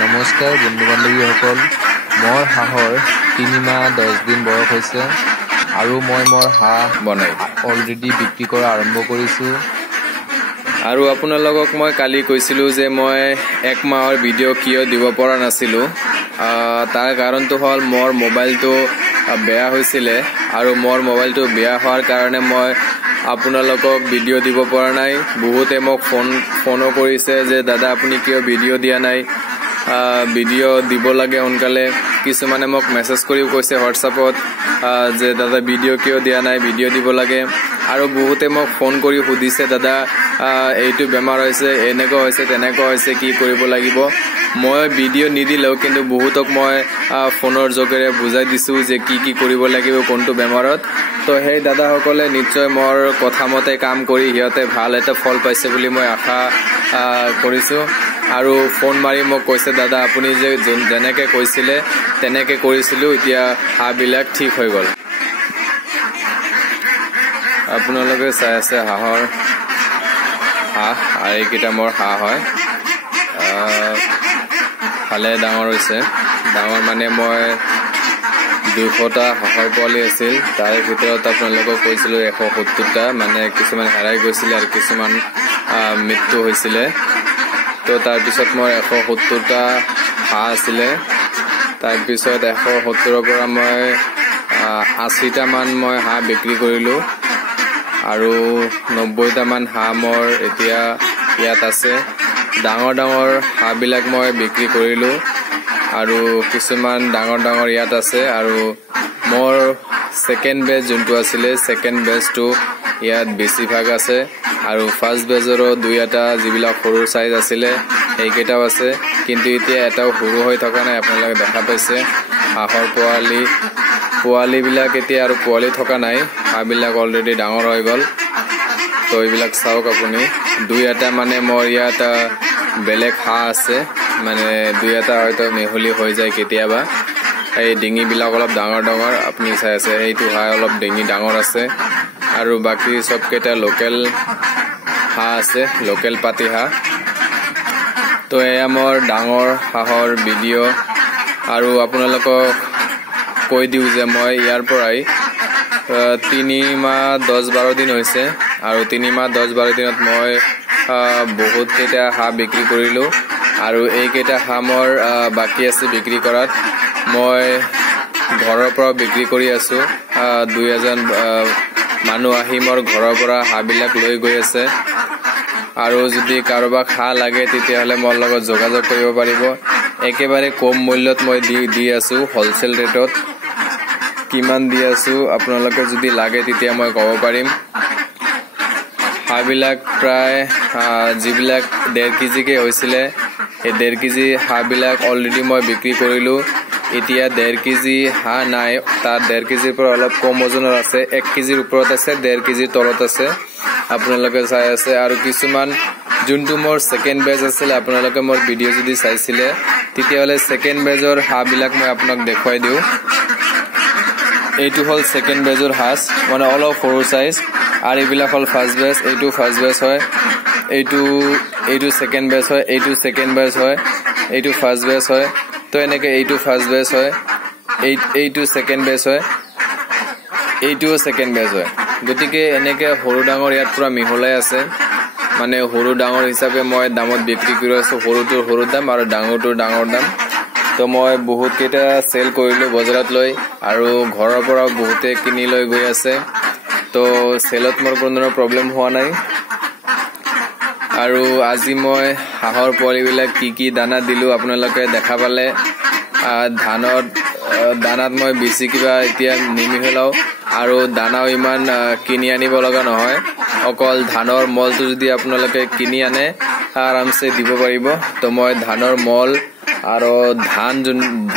নমস্কাৰ বন্ধু বান্ধৱীসকল, মোৰ হাঁহৰ 3 মাহ 10 দিন বয়স হৈছে আৰু মই মোৰ হাঁহ বনাই অলৰেডি বিক্ৰী কৰা আৰম্ভ কৰিছোঁ। আৰু আপোনালোকক মই কালি কৈছিলোঁ যে মই 1 মাহৰ ভিডিঅ' কিয় দিব পৰা নাছিলোঁ। তাৰ কাৰণটো হ'ল মোৰ মোবাইলটো বেয়া হৈছিলে আৰু মোৰ মোবাইলটো বেয়া হোৱাৰ কাৰণে মই আপোনালোকক ভিডিঅ' দিব পৰা নাই। বহুতে মোক ফোনো কৰিছে যে দাদা আপুনি কিয় ভিডিঅ' দিয়া নাই, ভিডিঅ' দিব লাগে সোনকালে। কিছুমানে মোক মেছেজ কৰিও কৈছে হোৱাটছআপত যে দাদা ভিডিঅ' কিয় দিয়া নাই, ভিডিঅ' দিব লাগে। আৰু বহুতে মোক ফোন কৰি সুধিছে দাদা এইটো বেমাৰ হৈছে, এনেকুৱা হৈছে তেনেকুৱা হৈছে, কি কৰিব লাগিব। মই ভিডিঅ' নিদিলেও কিন্তু বহুতক মই ফোনৰ যোগেৰে বুজাই দিছোঁ যে কি কৰিব লাগিব কোনটো বেমাৰত। তো সেই দাদাসকলে নিশ্চয় মোৰ কথা মতে কাম কৰি সিহঁতে ভাল এটা ফল পাইছে বুলি মই আশা কৰিছোঁ। আৰু ফোন মাৰি মোক কৈছে দাদা আপুনি যে যেনেকৈ কৈছিলে তেনেকৈ কৰিছিলোঁ, এতিয়া হাঁহবিলাক ঠিক হৈ গ'ল। আপোনালোকে চাই আছে হাঁহ আৰু এইকেইটা মোৰ হাঁহ হয়। ভালে ডাঙৰ হৈছে। ডাঙৰ মানে মই 200টা হাঁহৰ পোৱালি আছিল, তাৰে ভিতৰত আপোনালোকক কৈছিলোঁ 170টা, মানে কিছুমান হেৰাই গৈছিলে আৰু কিছুমান মৃত্যু হৈছিলে। তো তাৰপিছত মোৰ 170টা হাঁহ আছিলে। তাৰপিছত 170ৰ পৰা মই 80টামান মই হাঁহ বিক্ৰী কৰিলোঁ আৰু 90টামান হাঁহ মোৰ এতিয়া ইয়াত আছে। ডাঙৰ হাঁহবিলাক মই বিক্ৰী কৰিলোঁ আৰু কিছুমান ডাঙৰ ইয়াত আছে। আৰু মোৰ ছেকেণ্ড বেচ যোনটো আছিলে, ছেকেণ্ড বেচটো ইয়াত বেছিভাগ আছে আৰু ফাৰ্ষ্ট বেচৰো 2-এটা যিবিলাক সৰু চাইজ আছিলে সেইকেইটাও আছে, কিন্তু এতিয়া এটাও সৰু হৈ থকা নাই। আপোনালোকে দেখা পাইছে হাঁহৰ পোৱালিবিলাক এতিয়া আৰু পোৱালি থকা নাই, হাঁহবিলাক অলৰেডি ডাঙৰ হৈ গ'ল। তো এইবিলাক চাওক আপুনি, 2-এটা মানে মোৰ ইয়াত বেলেগ হাঁহ আছে, মানে 2-এটা হয়তো মিহলি হৈ যায় কেতিয়াবা। এই ডিঙিবিলাক অলপ ডাঙৰ আপুনি চাই আছে, সেইটো হাঁহ অলপ ডিঙি ডাঙৰ আছে। আৰু বাকী চবকেইটা লোকেল হাঁহ আছে, লোকেল পাতি হাঁহ। তো এয়া মোৰ ডাঙৰ হাঁহৰ ভিডিঅ'। আৰু আপোনালোকক কৈ দিওঁ যে মই ইয়াৰ পৰাই 3 মাহ 10-12 দিন হৈছে আৰু 3 মাহ 10-12 দিনত মই বহুতকেইটা হাঁহ বিক্ৰী কৰিলোঁ আৰু এইকেইটা হাঁহ মোৰ বাকী আছে বিক্ৰী কৰাত। মই ঘৰৰ পৰা বিক্ৰী কৰি আছোঁ। 2-এজন মানুহ আহি মোৰ ঘৰৰ পৰা হাঁহবিলাক লৈ গৈ আছে। আৰু যদি কাৰোবাক হাঁহ লাগে তেতিয়াহ'লে মোৰ লগত যোগাযোগ কৰিব পাৰিব। একেবাৰে কম মূল্যত মই দি আছোঁ, হ'লচেল ৰেটত। কিমান দি আছোঁ আপোনালোকে যদি লাগে তেতিয়া মই ক'ব পাৰিম। হাঁহবিলাক প্ৰায় যিবিলাক 1.5 কেজিকৈ হৈছিলে, সেই 1.5 কেজি হাঁহবিলাক অলৰেডি মই বিক্ৰী কৰিলোঁ। এতিয়া 1.5 কেজি হাঁহ নাই, তাত 1.5 কেজিৰ পৰা অলপ কম ওজনৰ আছে, 1 কেজিৰ ওপৰত আছে, 1.5 কেজিৰ তলত আছে, আপোনালোকে চাই আছে। আৰু কিছুমান যোনটো মোৰ ছেকেণ্ড বেচ আছিলে, আপোনালোকে মোৰ ভিডিঅ' যদি চাইছিলে তেতিয়াহ'লে ছেকেণ্ড বেজৰ হাঁহবিলাক মই আপোনাক দেখুৱাই দিওঁ। এইটো হ'ল ছেকেণ্ড বেজৰ হাঁহ, মানে অলপ সৰু চাইজ। আৰু এইবিলাক হ'ল ফাৰ্ষ্ট বেচ, এইটো ফাৰ্ষ্ট বেচ হয়, এইটো ছেকেণ্ড বেচ হয়, এইটো ছেকেণ্ড বেচ হয়, এইটো ফাৰ্ষ্ট বেচ হয়। তো এনেকৈ এইটো ফাৰ্ষ্ট বেচ হয়, এইটো ছেকেণ্ড বেচ হয়, এইটোও ছেকেণ্ড বেচ হয়। গতিকে এনেকৈ সৰু ডাঙৰ ইয়াত পূৰা মিহলাই আছে। মানে সৰু ডাঙৰ হিচাপে মই দামত বিক্ৰী কৰি আছোঁ, সৰুটোৰ সৰু দাম আৰু ডাঙৰটোৰ ডাঙৰ দাম। তো মই বহুতকেইটা চেল কৰিলোঁ বজাৰত লৈ, আৰু ঘৰৰ পৰাও বহুতে কিনি লৈ গৈ আছে। তো চেলত মোৰ কোনো ধৰণৰ প্ৰব্লেম হোৱা নাই। আৰু আজি মই হাঁহৰ পোৱালিবিলাক কি দানা দিলোঁ আপোনালোকে দেখা পালে। দানাত মই বেছি কিবা এতিয়া নিমিহলাওঁ আৰু দানাও ইমান কিনি আনিব লগা নহয়। অকল ধানৰ মলটো যদি আপোনালোকে কিনি আনে আৰামছে দিব পাৰিব। তো মই ধানৰ মল আৰু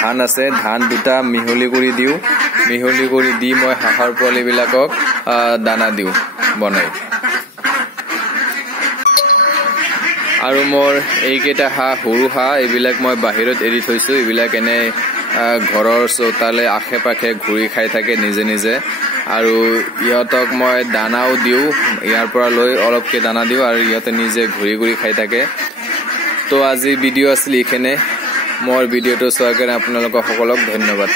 ধান আছে, ধান 2টা মিহলি কৰি দিওঁ। মিহলি কৰি দি মই হাঁহৰ পোৱালিবিলাকক দানা দিওঁ বনাই। আৰু মোৰ এইকেইটা হাঁহ সৰু হাঁহ, এইবিলাক মই বাহিৰত এৰি থৈছোঁ। এইবিলাক এনে ঘৰৰ চোতালে আশে পাশে ঘূৰি খাই থাকে নিজে। আৰু ইহঁতক মই দানাও দিওঁ, ইয়াৰ পৰা লৈ অলপকৈ দানা দিওঁ আৰু ইহঁতে নিজে ঘূৰি খাই থাকে। তো আজি ভিডিঅ' আছিল এইখিনি। মোৰ ভিডিঅ'টো চোৱাৰ কাৰণে আপোনালোকক সকলোক ধন্যবাদ।